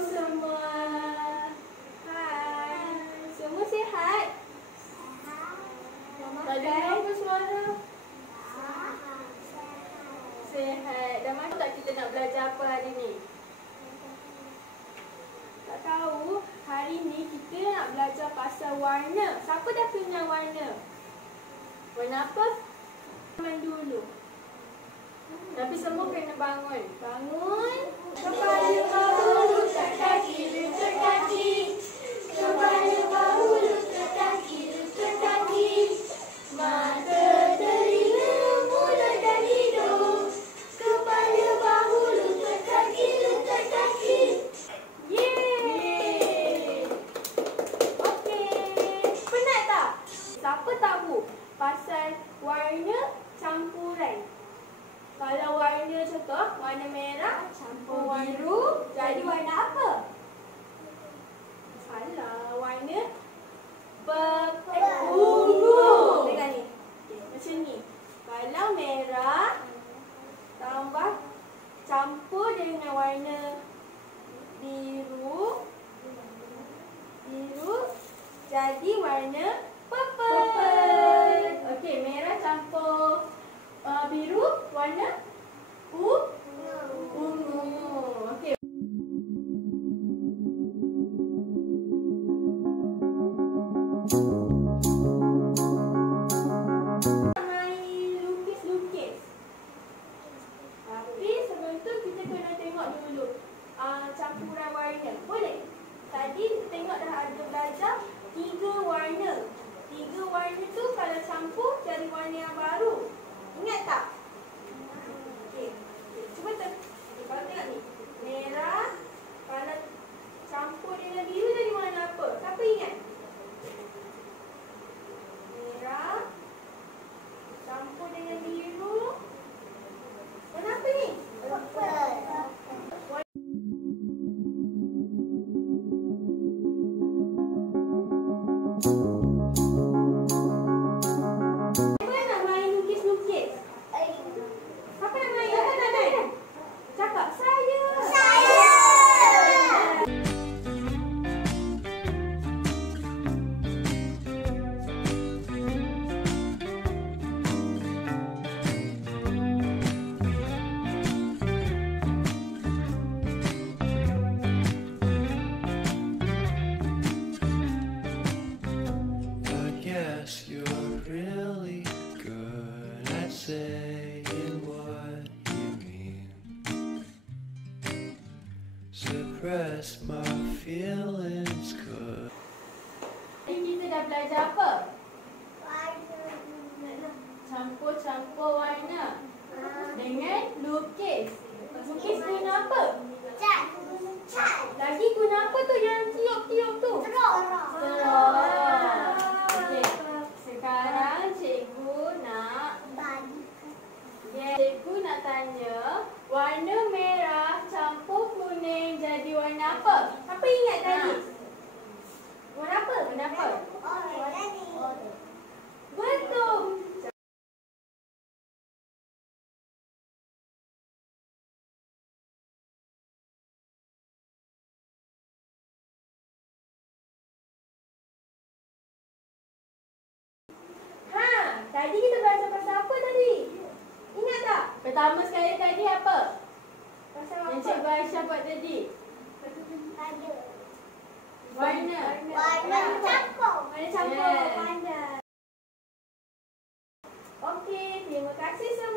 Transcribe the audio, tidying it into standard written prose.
semua. Hai. Semua sihat? Tak dengar apa suara? Sihat. Dah mahu tak kita nak belajar apa hari ni? Tak tahu. Hari ni kita nak belajar pasal warna. Siapa dah kenal warna? Warna apa? Main dulu. Tapi semua kena bangun. Bangun. Kepala bahu lutut kaki, lutut kaki. Kepala bahu lutut kaki, lutut kaki. Mata, telinga, mulut dan hidung. Kepala bahu lutut kaki, lutut kaki. Yeay. Okey. Penat tak? Siapa tahu pasal warna campuran? Kalau warna contoh, warna merah campur biru, jadi warna apa? Salah, warna ungu. Dengar ni. Okay, macam ni. Kalau merah tambah campur dengan warna biru, jadi warna purple. Okey, merah campur biru, warna ungu. Okey. Main lukis-lukis. Tapi sebelum tu kita kena tengok dulu campuran warna. Boleh? Tadi kita tengok dah ada belajar 3 warna. 3 warna tu kalau campur jadi warna yang baru. Ingat tak? Okey. Cuba kalau tengok ni. Merah kalau campur dengan biru jadi warna apa? Siapa ingat? Merah campur dengan biru. Warna apa ni? Purple. You're really good at saying what you mean. Suppress my feelings good. Kita dah belajar apa? Campur-campur warna dengan lukis. Lukis guna apa? Cat. Lagi guna apa tu yang tiup-tiup tu? Teruk. Okey. Sekarang cikgu nak cikgu nak tanya, warna merah campur kuning jadi warna apa? Apa ingat tadi? Warna apa? Warna apa? Betul. Tadi kita belajar pasal apa tadi? Ingat tak? Pertama sekali tadi apa? Pasal apa? Yang Cikgu Aisyah buat tadi? Warna campur. Warna. Okey, terima kasih semua.